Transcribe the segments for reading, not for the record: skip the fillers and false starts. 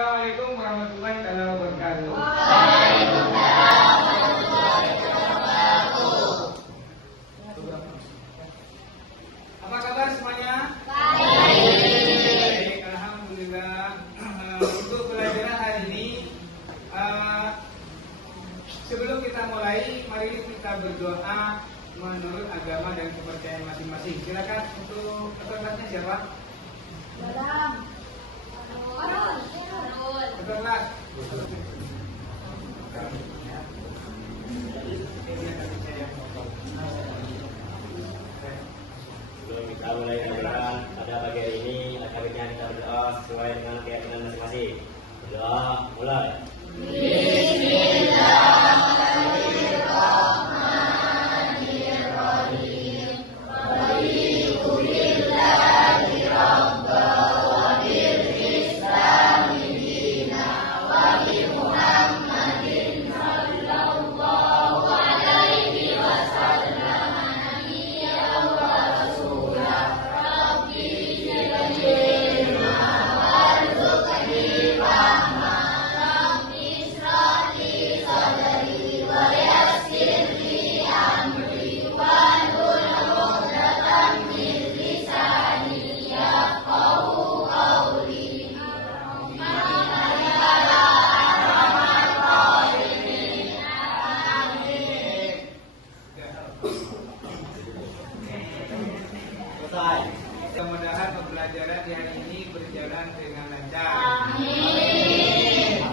Assalamualaikum warahmatullahi wabarakatuh. Apa kabar semuanya? Baik, alhamdulillah. Untuk pelajaran hari ini, sebelum kita mulai, mari kita berdoa menurut agama dan kepercayaan masing-masing. Silakan untuk ketua siapa? Ketua. Sebelum kita mulai pelajaran pada pagi hari ini, baiknya kita berdoa sesuai dengan keyakinan masing-masing. Berdoa mulai. Mudah-mudahan pembelajaran di hari ini berjalan dengan lancar.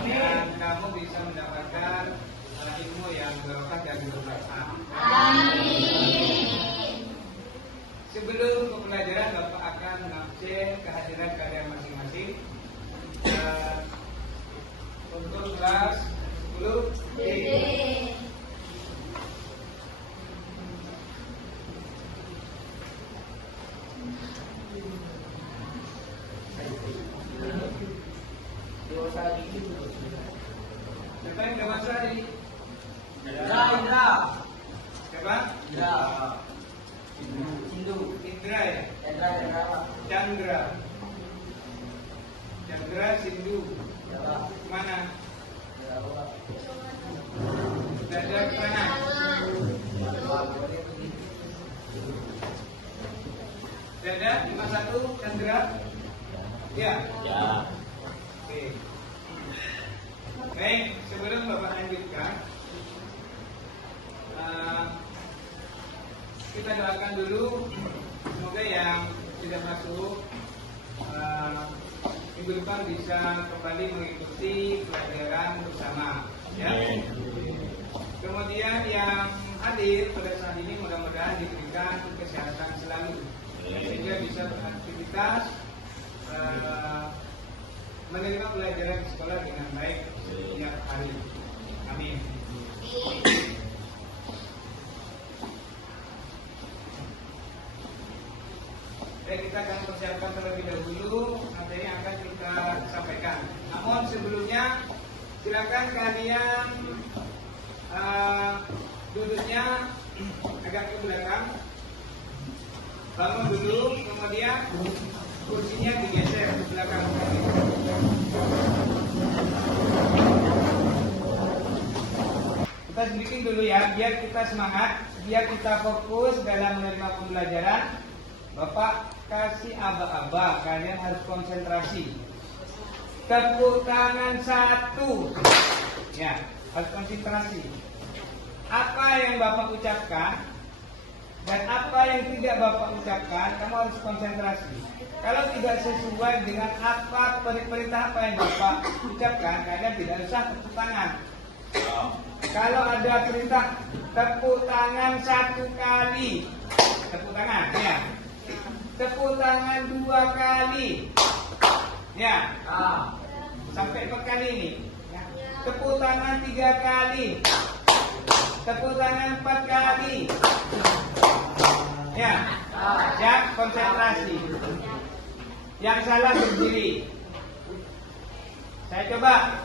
Dan kamu bisa mendapatkan ilmu yang berkah dan bermanfaat. Sebelum pembelajaran, Bapak akan mengabsen kehadiran kalian masing-masing untuk kelas 10D. Siapa yang dapat tadi? Indra. Siapa? Indra ya? Chandra Sindu. Mana? Dada mana? Dada 51 Chandra. Ya. Oke. Baik, sebelum Bapak lanjutkan, kita doakan dulu semoga yang tidak masuk minggu depan bisa kembali mengikuti pelajaran bersama. Ya. Kemudian yang hadir pada saat ini mudah-mudahan diberikan kesehatan selalu sehingga bisa beraktivitas menerima pelajaran di sekolah dengan baik setiap hari. Amin. Baik, kita akan persiapkan terlebih dahulu materi yang akan kita sampaikan. Namun sebelumnya silakan kalian duduknya agak ke belakang. Bangun dulu, kemudian kursinya digeser ke belakang. Kita sedikit dulu ya, biar kita semangat, biar kita fokus dalam menerima pembelajaran. Bapak kasih aba-aba, kalian harus konsentrasi. Tepuk tangan 1. Ya, harus konsentrasi. Apa yang Bapak ucapkan dan apa yang tidak Bapak ucapkan, kamu harus konsentrasi. Kalau tidak sesuai dengan apa perintah apa yang Bapak ucapkan, kalian tidak usah tepuk tangan. Kalau ada perintah tepuk tangan 1 kali, tepuk tangan, ya. Tepuk tangan 2 kali, ya. Sampai 4 kali ini. Ya. Tepuk tangan 3 kali, tepuk tangan 4 kali. Ya, siap, konsentrasi. Yang salah berdiri. Saya coba.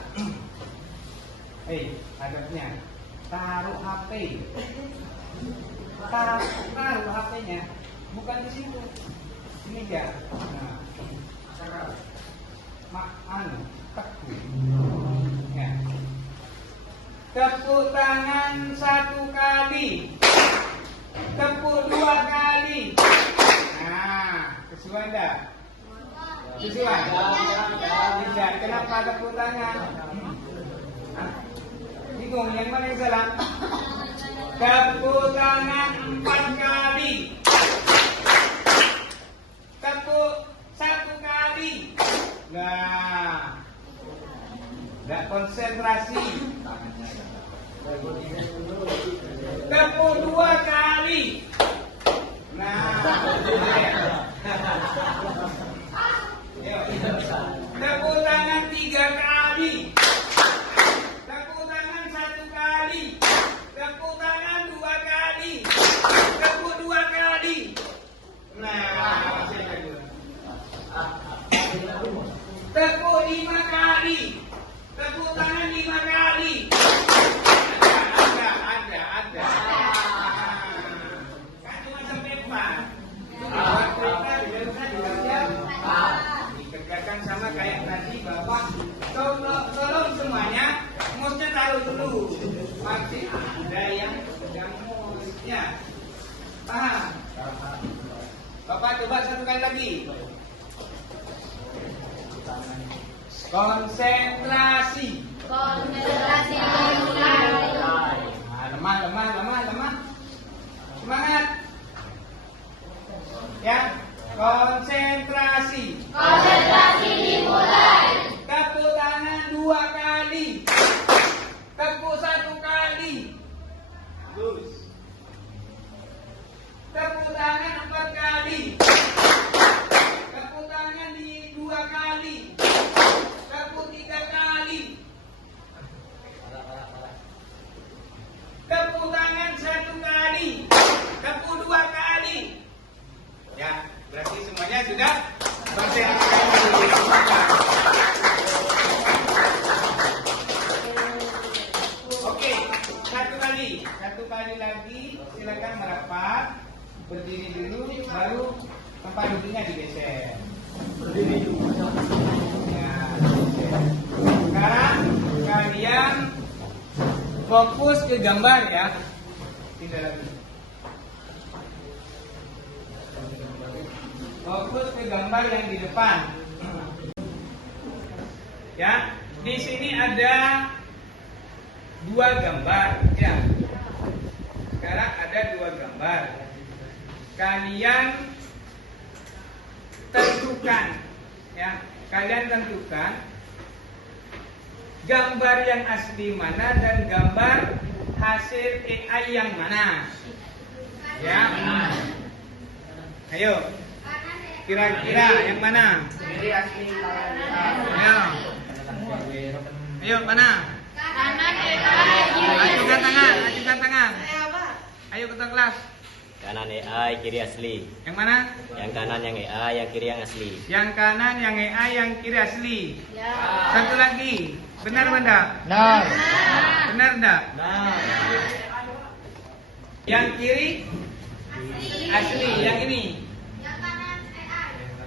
Hadapnya. Taruh HP. Taruh HP-nya. Bukan di situ. Ini ya. Nah. Ya. Tepuk tangan 1 kali. Tepuk 2 kali. Nah, kesuai enggak? Kesuai? Tidak. Kenapa tepuk tangan? Bingung, yang mana yang salah? Tepuk tangan 4 kali. Tepuk 1 kali. Nah, enggak konsentrasi. Tepuk 2 kali. Nah, tepuk tangan 3 kali. Tepuk tangan 1 kali. Tepuk tangan 2 kali. Tepuk 2 kali. Nah, tepuk 5 kali. Tepuk tangan 5 kali. Ada. Kan cuma sampai 4. Buat mereka dikerjakan sama kayak tadi Bapak. Tolong semuanya musnya taruh dulu. Masih ada yang pegang musnya. Paham? Bapak coba 1 kali lagi. Konsentrasi. Lemah. Semangat. Ya, konsentrasi. Dimulai. Tepuk tangan 2 kali. Tepuk 1 kali. Bagus. Tepuk tangan 4 kali. Tepuk tangan 2 kali. Tepuk 3 kali. Tepuk tangan 1 kali. Tepuk 2 kali. Ya, berarti semuanya sudah konsentrasi. Oke, 1 kali lagi. Silakan merapat, berdiri dulu, baru tempat duduknya digeser. Ya, sekarang kalian fokus ke gambar ya. Tidak lagi. Fokus ke gambar yang di depan. Ya, di sini ada 2 gambar ya. Sekarang ada 2 gambar. Kalian tentukan ya. Kalian tentukan gambar yang asli mana dan gambar hasil AI yang mana. Ya. Ayo. Kira-kira yang mana? Ayo mana? Ajukan tangan. Ayo ke kelas. Kanan AI, kiri asli. Yang mana? Yang kanan yang AI, yang kiri yang asli. Yang kanan yang AI, yang kiri asli. Satu lagi. Benar enggak? Benar enggak? Yang kiri asli. Yang ini.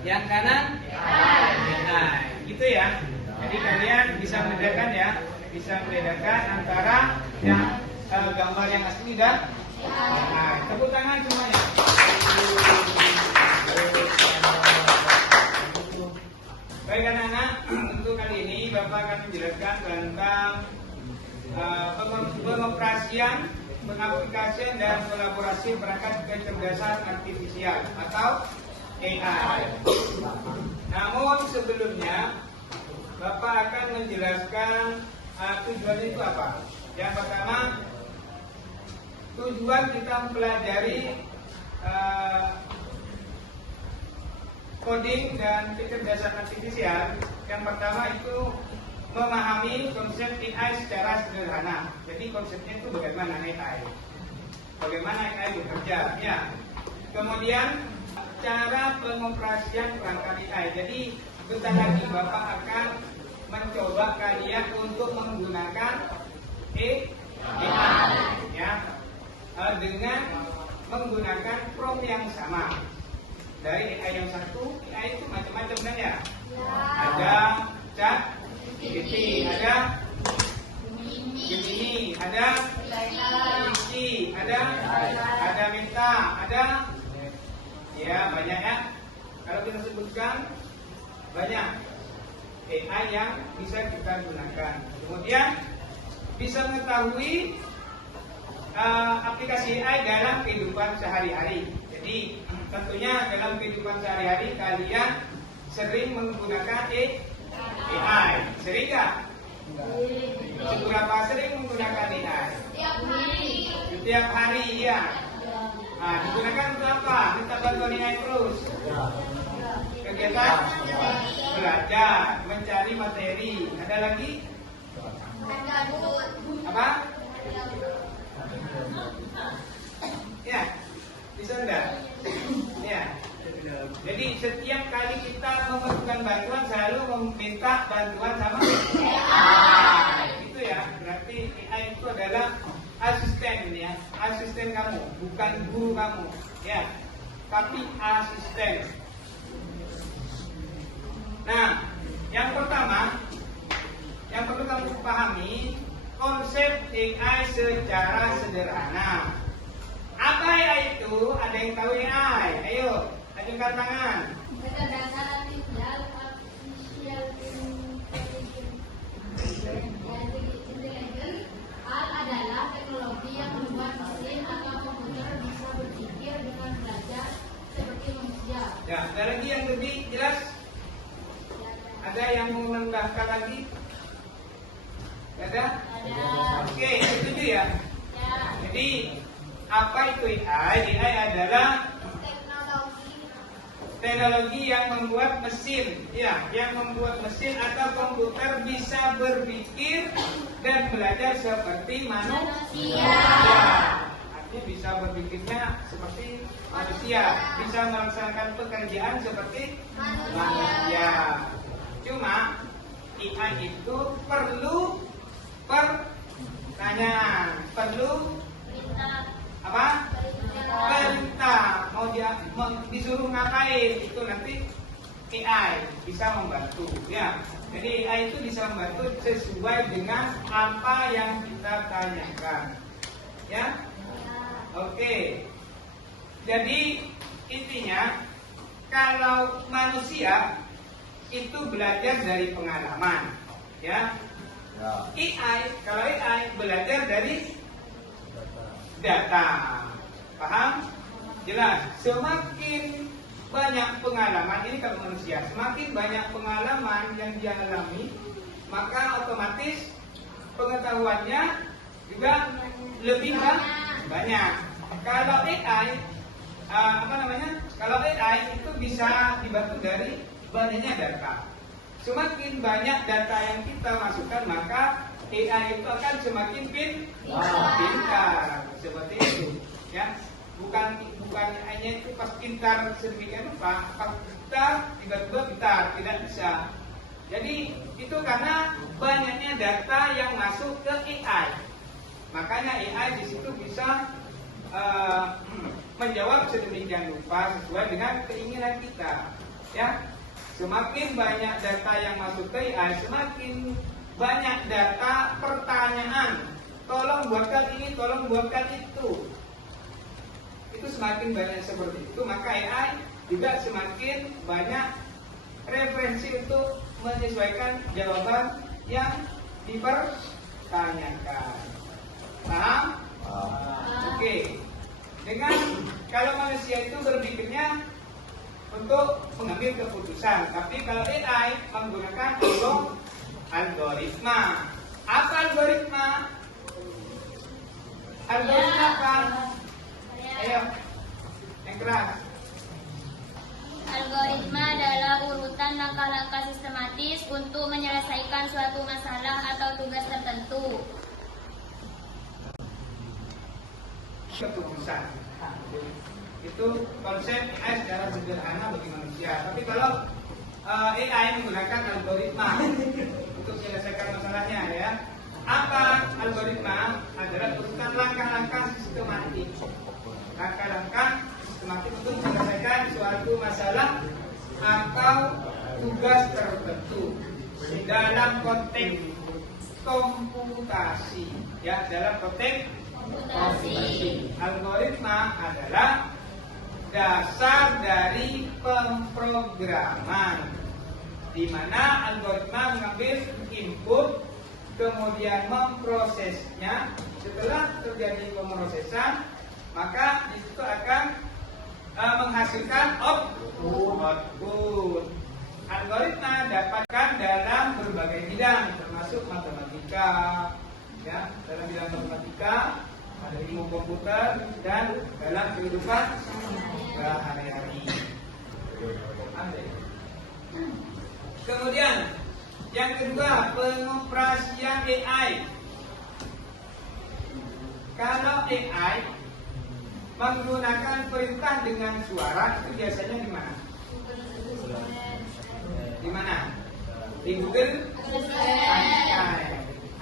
Yang kanan AI. Gitu ya. Jadi kalian bisa membedakan ya. Bisa membedakan antara yang gambar yang asli dan tepuk tangan semuanya. Baik anak-anak, untuk kali ini Bapak akan menjelaskan tentang pengoperasian, pengaplikasian dan kolaborasi perangkat kecerdasan artifisial atau AI. Namun sebelumnya Bapak akan menjelaskan tujuannya itu apa. Yang pertama, tujuan kita mempelajari coding dan kecerdasan artifisial. Yang pertama itu memahami konsep AI secara sederhana. Jadi konsepnya itu bagaimana AI, bagaimana AI bekerja. Ya. Kemudian cara pengoperasian perangkat AI. Jadi bentar lagi Bapak akan mencoba kalian untuk menggunakan AI ya, dengan menggunakan prompt yang sama. Dari AI yang satu, AI itu macam-macam kan ya? Ada chat Siti, ada Gemini, ada Rizky, ada Mita, ada ya banyak ya. Kalau kita sebutkan banyak AI yang bisa kita gunakan. Kemudian bisa mengetahui aplikasi AI dalam kehidupan sehari-hari. Jadi tentunya dalam kehidupan sehari-hari kalian sering menggunakan AI. Sering nggak? Seberapa sering menggunakan AI? Setiap hari ya. Nah, digunakan untuk apa? Minta bantuan AI terus. Kegiatan belajar, mencari materi. Ada lagi? Apa? Ya, bisa enggak? Ya. Jadi setiap kali kita memerlukan bantuan selalu meminta bantuan sama AI. Itu ya, berarti AI itu adalah asisten ya, asisten kamu, bukan guru kamu, ya, tapi asisten. Nah, yang pertama yang perlu kamu pahami konsep AI secara sederhana. Apa AI itu? Ada yang tahu AI? Ayo, ajukan tangan. Berdasarkan artificial intelligence adalah teknologi yang membuat mesin atau komputer bisa berpikir dengan belajar seperti manusia. Ya, ada lagi yang lebih jelas? Ada yang mau menambahkan lagi? Ada? Oke, setuju ya? Jadi apa itu AI? AI adalah teknologi yang membuat mesin, ya, yang membuat mesin atau komputer bisa berpikir dan belajar seperti manusia. Artinya bisa berpikirnya seperti manusia, bisa melaksanakan pekerjaan seperti manusia. Cuma AI itu perlu pertanyaan, perlu apa? Perintah. Disuruh ngapain itu nanti AI bisa membantu ya. Jadi AI itu bisa membantu sesuai dengan apa yang kita tanyakan ya. Oke. Jadi intinya kalau manusia itu belajar dari pengalaman ya. AI, kalau AI belajar dari data. Paham? Jelas. Semakin banyak pengalaman, ini kalau manusia, semakin banyak pengalaman yang dia alami, maka otomatis pengetahuannya juga lebih banyak. Kalau AI, Kalau AI itu bisa dibantu dari banyaknya data. Semakin banyak data yang kita masukkan, maka AI itu akan semakin pintar. Seperti itu, ya. Bukan hanya itu pas pintar sedemikian rupa, pas pintar tiba-tiba pintar, tidak bisa. Jadi itu karena banyaknya data yang masuk ke AI. Makanya AI di situ bisa menjawab sedemikian rupa sesuai dengan keinginan kita, ya. Semakin banyak data yang masuk ke AI, semakin banyak data pertanyaan. Tolong buatkan ini, tolong buatkan itu. Itu semakin banyak seperti itu, maka AI juga semakin banyak referensi untuk menyesuaikan jawaban yang dipertanyakan. Paham? Oke. Dengan kalau manusia itu berpikirnya untuk mengambil keputusan, tapi kalau AI menggunakan algoritma. Apa algoritma? Algoritma apa? Ayo, yang keras. Algoritma adalah urutan langkah-langkah sistematis untuk menyelesaikan suatu masalah atau tugas tertentu. Keputusan. Itu konsep AI secara sederhana bagi manusia. Tapi kalau AI menggunakan algoritma untuk menyelesaikan masalahnya, ya. Apa algoritma? Adalah urutan langkah-langkah sistematik. Langkah-langkah sistematik untuk menyelesaikan suatu masalah atau tugas tertentu dalam konteks komputasi, ya, dalam konteks komputasi. Algoritma adalah dasar dari pemrograman, di mana algoritma mengambil input, kemudian memprosesnya. Setelah terjadi pemrosesan, maka itu akan menghasilkan output. Algoritma dapatkan dalam berbagai bidang, termasuk matematika, ya, dalam bidang matematika, ada ilmu komputer, dan dalam kehidupan sehari-hari. Kemudian yang kedua, pengoperasian AI. Kalau AI menggunakan perintah dengan suara, itu biasanya di mana? Di mana? Di Google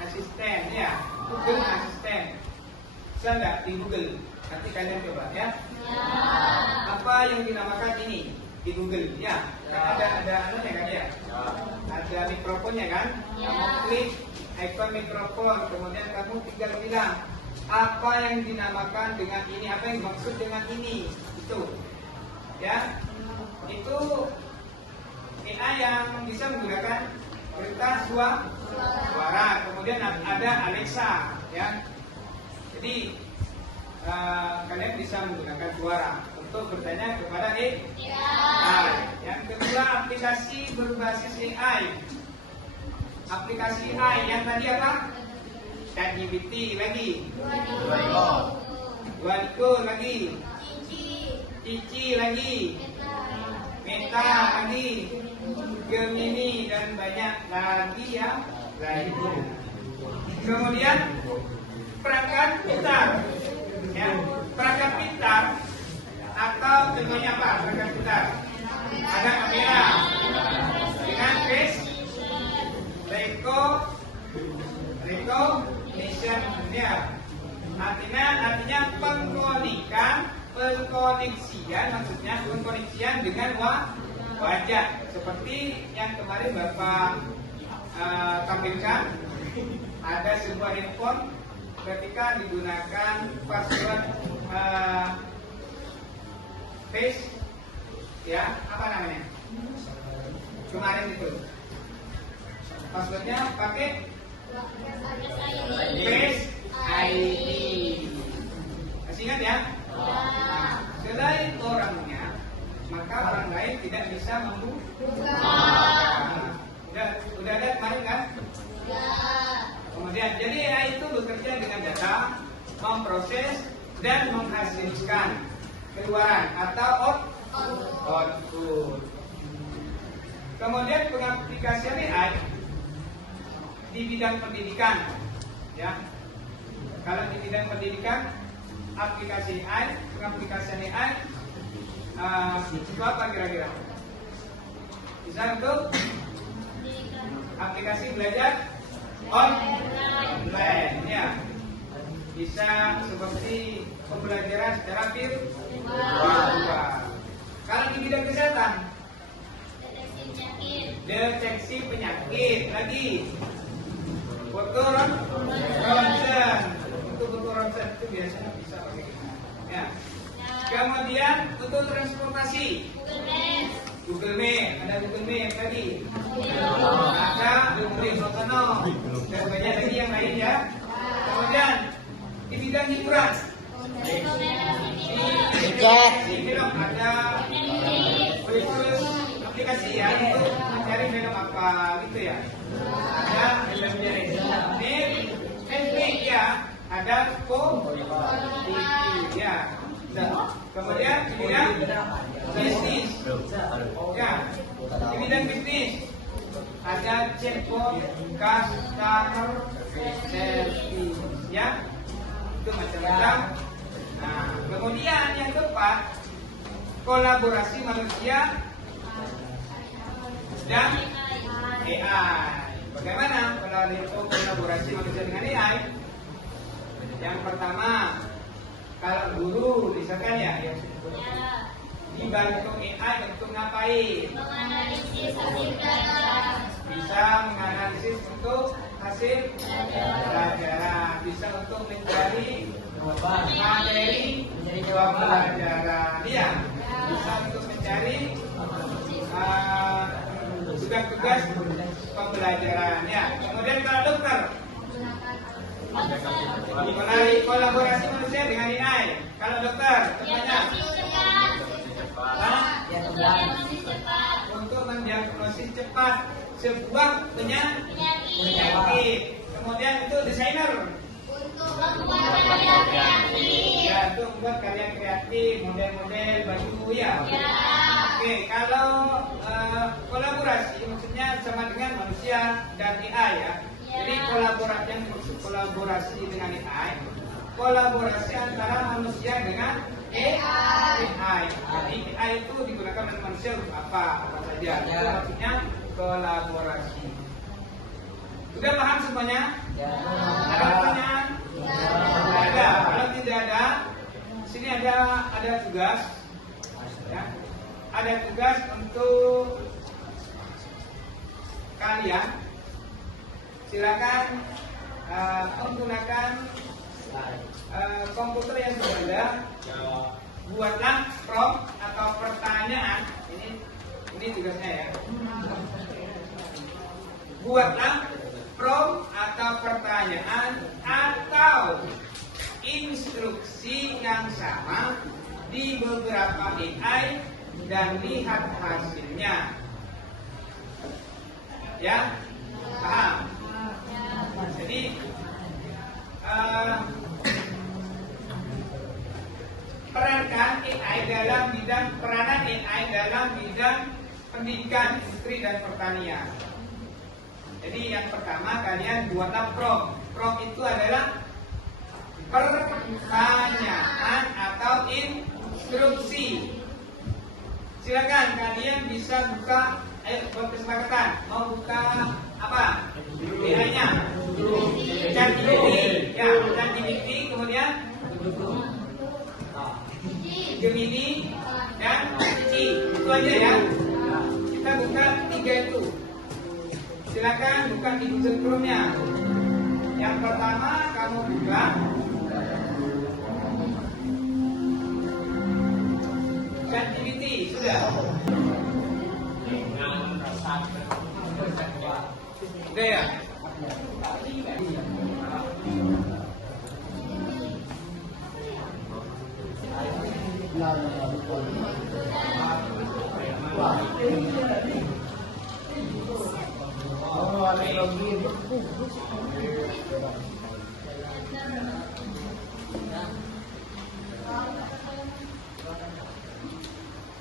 Asisten, ya. Google Asisten. Bisa nggak di Google? Nanti kalian coba, ya. Apa yang dinamakan ini di Google? Ya. Ada anunya kan, ya. Ada mikrofonnya kan? Kamu klik icon mikrofon, kemudian kamu tinggal bilang apa yang dinamakan dengan ini, apa yang dimaksud dengan ini, itu, ya. Itu AI yang bisa menggunakan perintah suara. Kemudian ada Alexa, ya. Jadi kalian bisa menggunakan suara untuk bertanya kepada AI. Yang kedua, aplikasi berbasis AI. Aplikasi AI yang tadi apa? ChatGPT lagi, Duolingo lagi, Cici lagi, Meta lagi, Gemini, dan banyak lagi yang lain. Kemudian perangkat pintar, ya. Perangkat pintar atau contohnya apa? Perangkat pintar ada kamera dengan face recognition, ya. Artinya pengkoneksian dengan wajah, seperti yang kemarin Bapak tampilkan. Ada sebuah handphone, ketika digunakan password face, ya, apa namanya? Kemarin itu passwordnya pakai Face ID. Masih ingat, ya? Selain orangnya, maka orang lain tidak bisa membuka. Udah ada kemarin kan? Kemudian, jadi AI itu bekerja dengan data, memproses dan menghasilkan keluaran atau output. Kemudian pengaplikasian AI di bidang pendidikan, ya. Kalau di bidang pendidikan, aplikasi AI, pengaplikasian AI itu apa kira-kira? Bisa untuk aplikasi belajar online, ya. Bisa seperti pembelajaran secara virtual. Kalau di bidang kesehatan, deteksi penyakit lagi. Foto ronsen, untuk foto ronsen itu biasanya bisa pakai kita, ya. Kemudian untuk transportasi, Google Map, ada Google Map tadi, ada Google Otonom, dan banyak lagi yang lain, ya. Kemudian di bidang hiburan, di film ada aplikasi, ya, itu mencari film apa gitu, ya. Ada filmnya Netflix, ya. Ada TV, ya. Kemudian di bidang bisnis, ya. Di bidang bisnis ada chatbot, customer service, ya. Itu macam-macam. Nah, kemudian yang keempat, kolaborasi manusia dan AI. Bagaimana kolaborasi manusia dengan AI? Yang pertama, kalau guru misalkan, ya, dibantu AI untuk ngapain? Menganalisis hasil data. bisa menganalisis untuk hasil pelajaran, bisa untuk mencari materi pelajaran, ya, bisa untuk mencari tugas-tugas pembelajaran, ya. Kemudian kalau dokter, kolaborasi manusia dengan AI. Kalau dokter, contohnya untuk mendiagnosis cepat sebuah penyakit. Kemudian itu desainer, ya, untuk membuat karya kreatif, model-model baju, ya. Oke, kalau kolaborasi maksudnya sama dengan manusia dan AI, ya. Jadi kolaborasi dengan AI, kolaborasi antara manusia dengan AI. Jadi AI itu digunakan oleh manusia untuk apa saja. Itu maksudnya kolaborasi. Sudah paham semuanya? Ada pertanyaan? Ada. Kalau tidak ada, sini ada tugas. Ya. Ada tugas untuk kalian. Silakan menggunakan komputer yang sudah ada. Buatlah prompt atau pertanyaan. Ini tugasnya, ya. Buatlah prompt atau pertanyaan atau instruksi yang sama di beberapa AI dan lihat hasilnya. Ya, paham? Jadi peranan AI dalam bidang pendidikan, industri dan pertanian. Jadi yang pertama kalian buatlah prompt. Prompt itu adalah pertanyaan atau instruksi. Silakan kalian bisa buka, ayo buat kesepakatan. Mau buka apa? AI-nya. ChatGPT, ya, ChatGPT, kemudian Gemini dan Cici. Itu aja, ya. Kita buka 3 itu. Silakan buka di Google Chrome-nya. Yang pertama kamu buka ChatGPT, sudah. Udah, ya.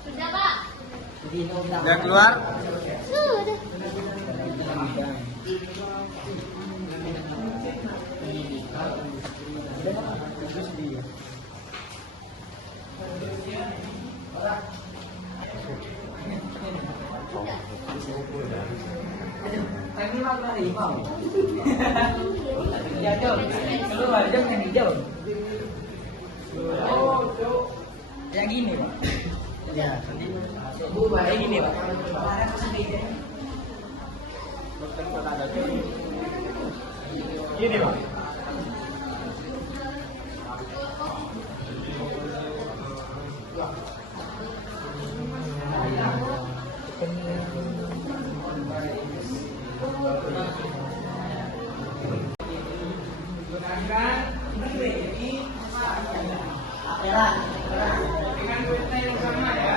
Sudah, Pak. Udah keluar? Sudah. Ini makna harimau. Ya, Jom. Keluar, Jom, yang hijau. Yang gini, Pak. Ya, yang gini, Pak. Gini, Pak. Gunakan ini dengan duitnya yang sama, ya.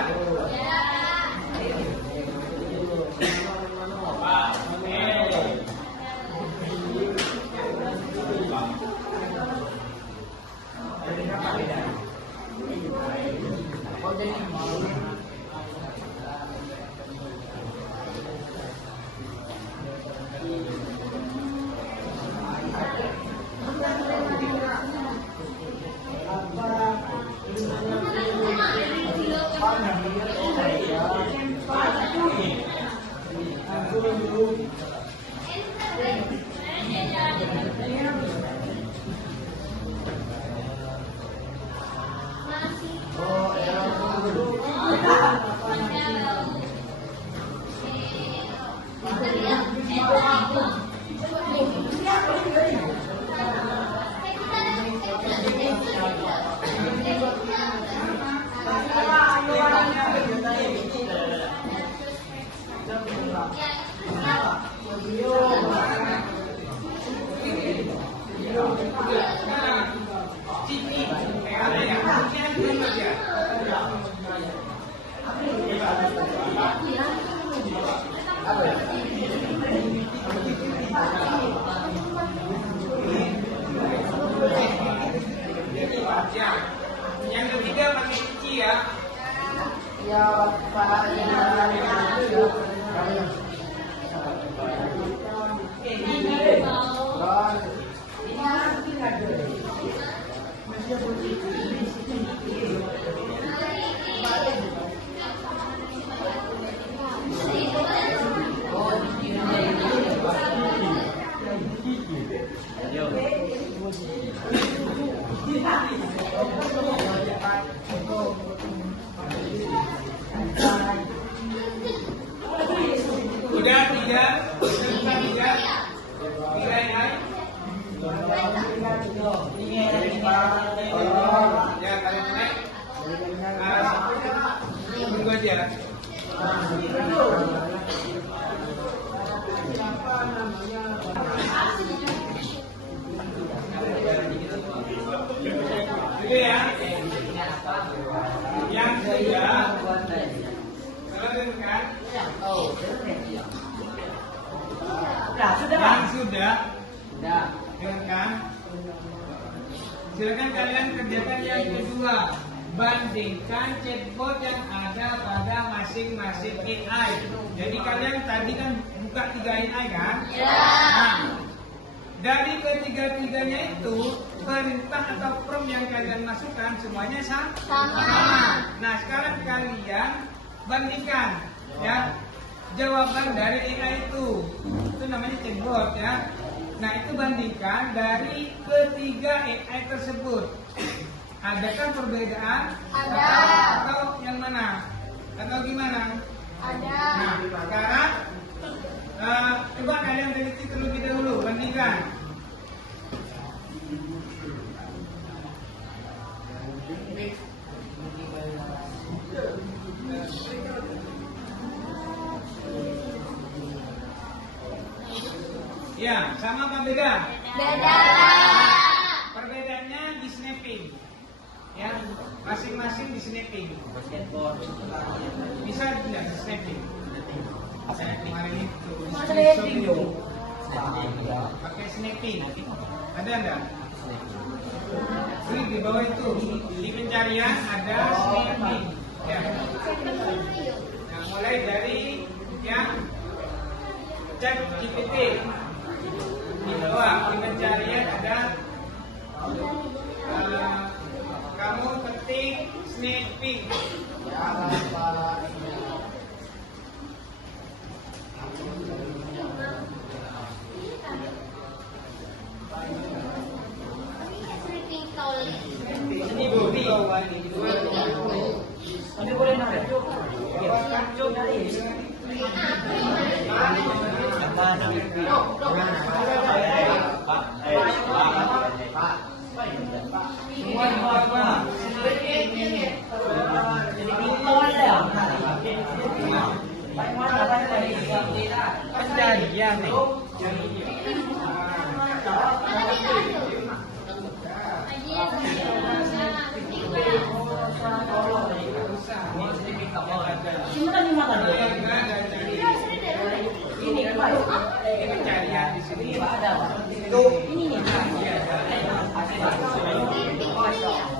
Ciki. Ada ya. Sekian belum aja. Ya. Yang ketiga pakai cici ya. Ya, Pak. Udah tiga, tiga naik. Ya kalian naik. Tunggu aja. Itu ya. Yang sudah kan? Nah, sudah. Yang sudah Sudah. kan? Silakan kalian kerjakan yang kedua. Bandingkan chatbot yang ada pada masing-masing AI. Jadi kalian tadi kan buka 3 AI kan? Nah, dari ketiga-tiganya itu perintah atau prompt yang kalian masukkan semuanya sama. Nah, sekarang kalian bandingkan ya jawaban dari AI itu namanya chatbot ya. Nah, itu bandingkan dari ketiga AI tersebut. Adakah perbedaan? Ada. Atau yang mana? Atau gimana? Ada. Nah, sekarang coba kalian teliti terlebih dahulu, bandingkan. Ya, sama apa beda? Beda. Perbedaannya di snapping. Ya, masing-masing di snapping. Bisa tidak di snapping? Saya kemarin itu Snapping dong. pakai snapping. Ada enggak? Klik di bawah itu. Di pencarian ada snapping. Ya. Nah, mulai dari yang chat GPT. Di bawah di pencarian ada kamu ketik snapping. Ini body. Tapi boleh nanya. Cuk dari. Penjadian nih. Ini Pencarian di sini. ada. Itu Ini nih.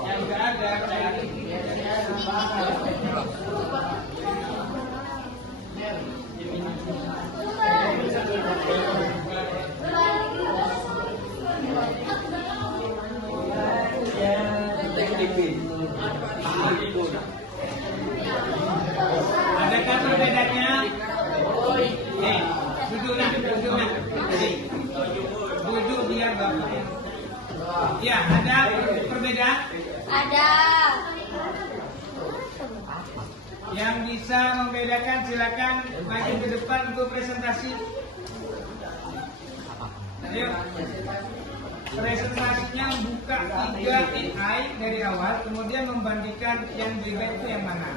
yang enggak ada cari. Adakah perbedaannya? Nih, duduk. Duduk biar bapak. Ya, ada perbedaan? Ada. Yang bisa membedakan silakan maju ke depan untuk presentasi. Ayo. Presentasinya buka 3 AI dari awal, kemudian membandingkan yang beda itu yang mana.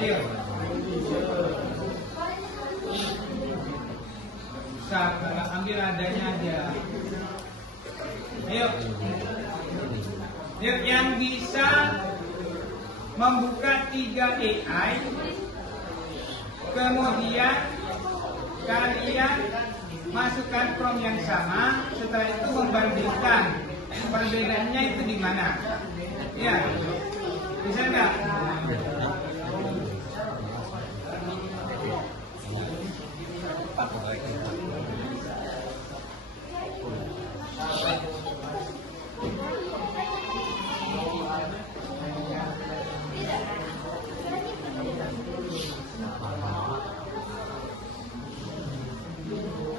Ayo. Bisa ambil adanya aja. Ayo. Yuk, yang bisa membuka 3 AI, kemudian kalian masukkan prompt yang sama, setelah itu membandingkan perbedaannya itu di mana. Ya, bisa nggak?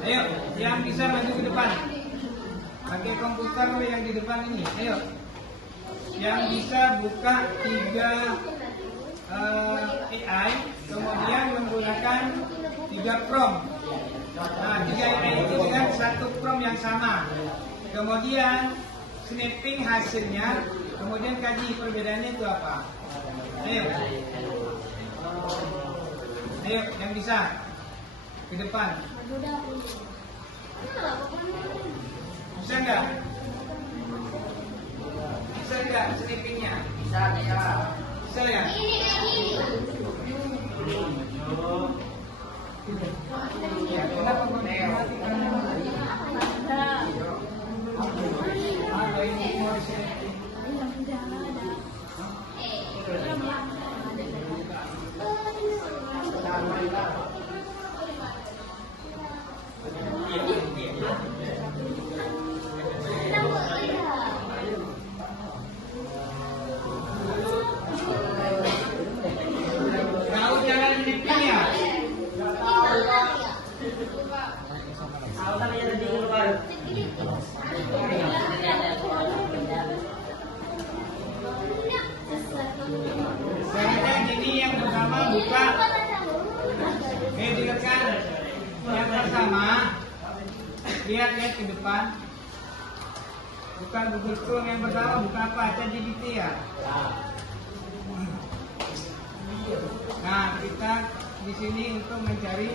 Ayo, yang bisa maju ke depan. Pakai komputer yang di depan ini. Ayo. Yang bisa buka 3 AI, kemudian menggunakan 3 prompt. Nah, 3 AI itu dengan 1 prompt yang sama. Kemudian snapping hasilnya, kemudian kaji perbedaannya itu apa. Ayo. Ayo, yang bisa ke depan. Bisa nggak? Bisa nggak snappingnya? Bisa ya. Bisa ya? Ya, kenapa memperhatikan ada ini mau snapping? Tahu cara snappingnya? Caranya gini, yang pertama buka. Dengarkan. Yang pertama, lihat ke depan. Buka Google Chrome yang pertama, buka apa? ChatGPT ya. Nah, kita di sini untuk mencari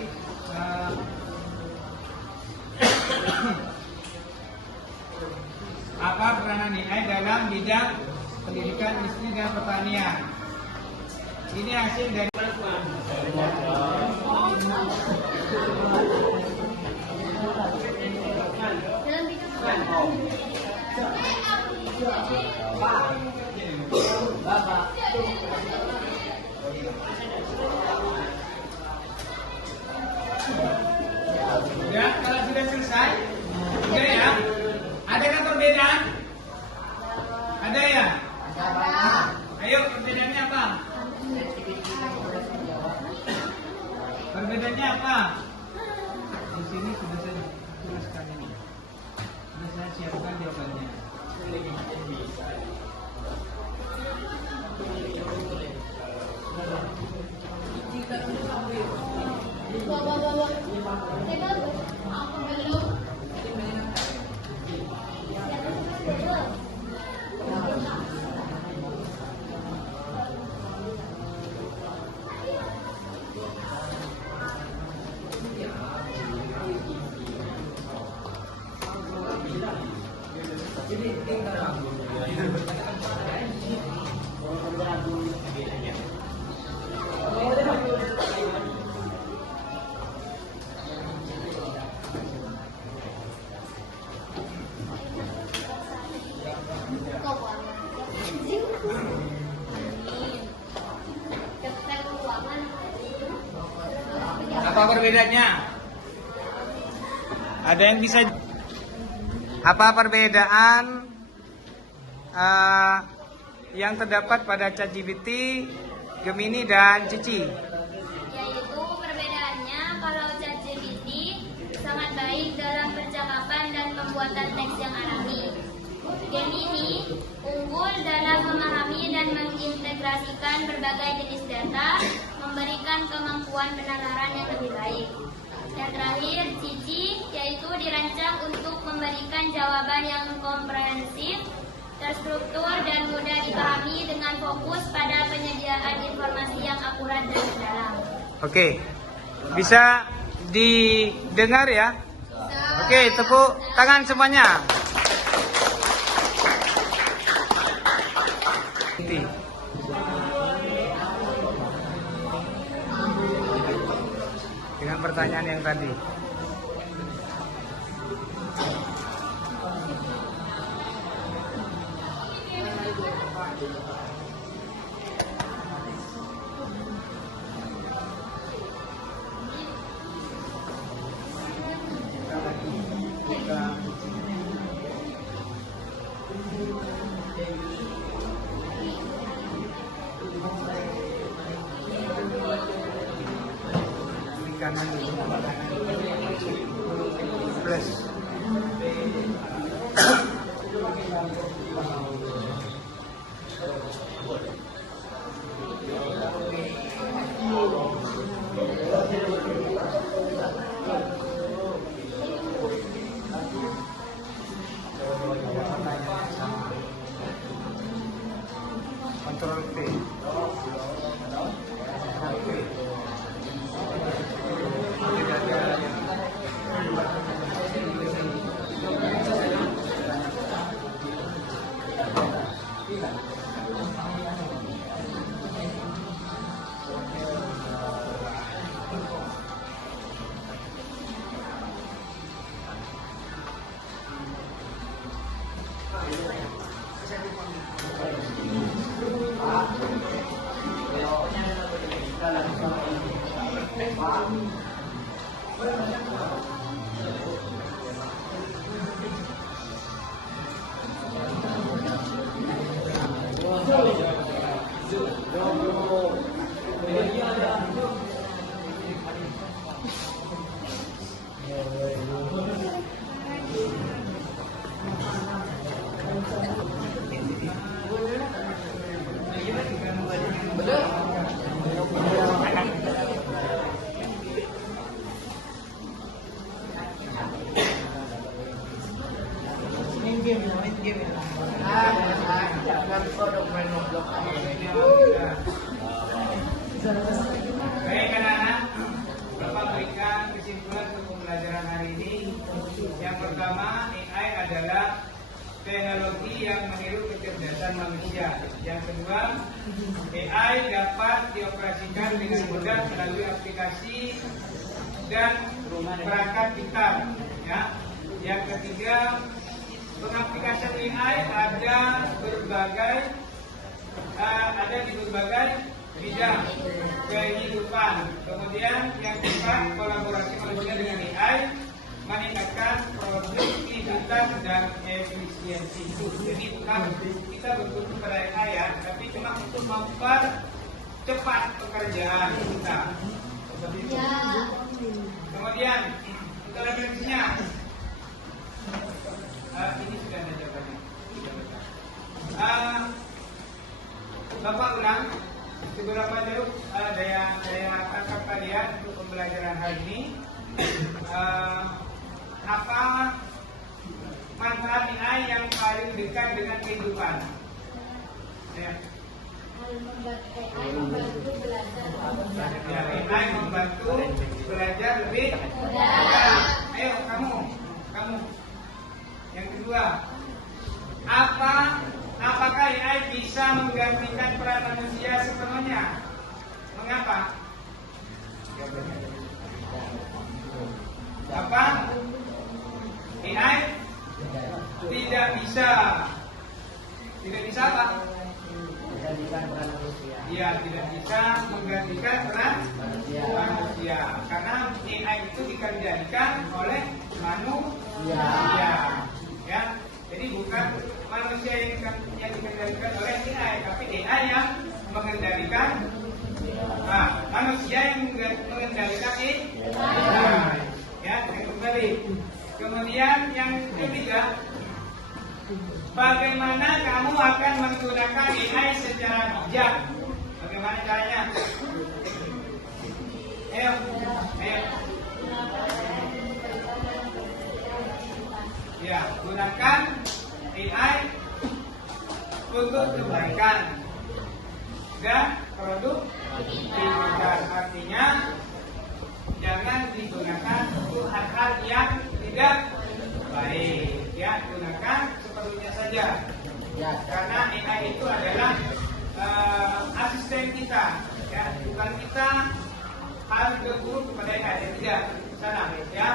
apa peranan AI dalam bidang pendidikan, industri dan pertanian. Ini hasil dari ya, kalau sudah selesai, sudah ya. Adakah perbedaan? Ada ya? Ayo, perbedaannya apa? Perbedaannya apa? Di sini sudah saya tuliskan ini. Sudah saya siapkan jawabannya. Apa perbedaannya? Ada yang bisa? Apa perbedaan yang terdapat pada ChatGPT, Gemini, dan Cici? Yaitu perbedaannya kalau ChatGPT sangat baik dalam percakapan dan pembuatan teks yang alami. Gemini unggul dalam memahami dan mengintegrasikan berbagai jenis data, memberikan kemampuan penalaran yang lebih baik. Dan terakhir, Cici yaitu dirancang untuk memberikan jawaban yang komprehensif, terstruktur, dan mudah dipahami dengan fokus pada penyediaan informasi yang akurat dan mendalam. Oke, bisa didengar ya? Oke, tepuk tangan semuanya. Siti. Dengan pertanyaan yang tadi. Kanan plus kontrol P. Baik anak-anak, Bapak berikan kesimpulan untuk pembelajaran hari ini. Yang pertama, AI adalah teknologi yang meniru kecerdasan manusia. Yang kedua, AI dapat dioperasikan dengan mudah melalui aplikasi dan perangkat pintar. Ya. Yang ketiga, pengaplikasian AI ada di berbagai bidang kehidupan. Kemudian yang keempat, kolaborasi manusia dengan AI meningkatkan produktivitas dan efisiensi. Jadi bukan kita bertumbuh pada AI ya, tapi cuma untuk mempercepat pekerjaan kita. Kemudian untuk referensinya, ini sudah ada jawabannya. Bapak ulang beberapa dulu daya tangkap kalian untuk pembelajaran hari ini. Apa manfaat AI yang paling dekat dengan kehidupan? Ya. AI membantu belajar lebih mudah. Ayo kamu. Yang kedua, apakah AI bisa menggantikan peran manusia sepenuhnya? Mengapa? Apa? AI tidak bisa. Tidak bisa apa? Iya, tidak bisa menggantikan peran manusia. Karena AI itu dikendalikan oleh manusia. Ya, jadi bukan manusia yang dikendalikan oleh AI, tapi AI yang mengendalikan manusia yang mengendalikan AI. Ya, kembali. Kemudian yang ketiga, bagaimana kamu akan menggunakan AI secara bijak? Bagaimana caranya? Ayo. Ya, gunakan AI untuk kebaikan dan produktivitas. Artinya jangan digunakan untuk hal-hal yang tidak baik. Ya, gunakan seperlunya saja. Karena AI itu adalah asisten kita, ya, bukan kita harus berguru kepada AI, tidak sana, ya.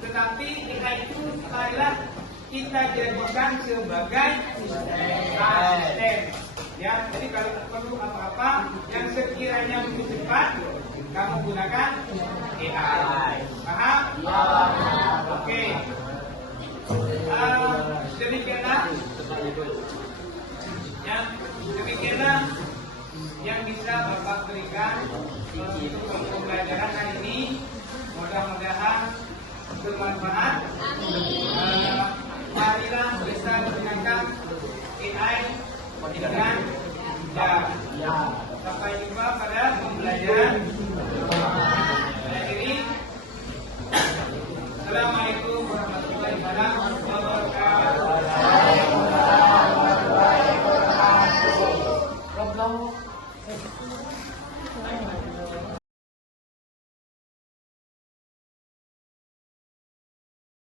Tetapi AI itu adalah kita jadikan sebagai asisten, ya. Jadi kalau perlu apa-apa yang sekiranya lebih cepat, kamu gunakan AI. Paham? Oke. Demikianlah yang bisa Bapak berikan untuk pembelajaran hari ini. Mudah-mudahan bermanfaat. Marilah bisa menggunakan AI dengan bijak. Sampai jumpa pada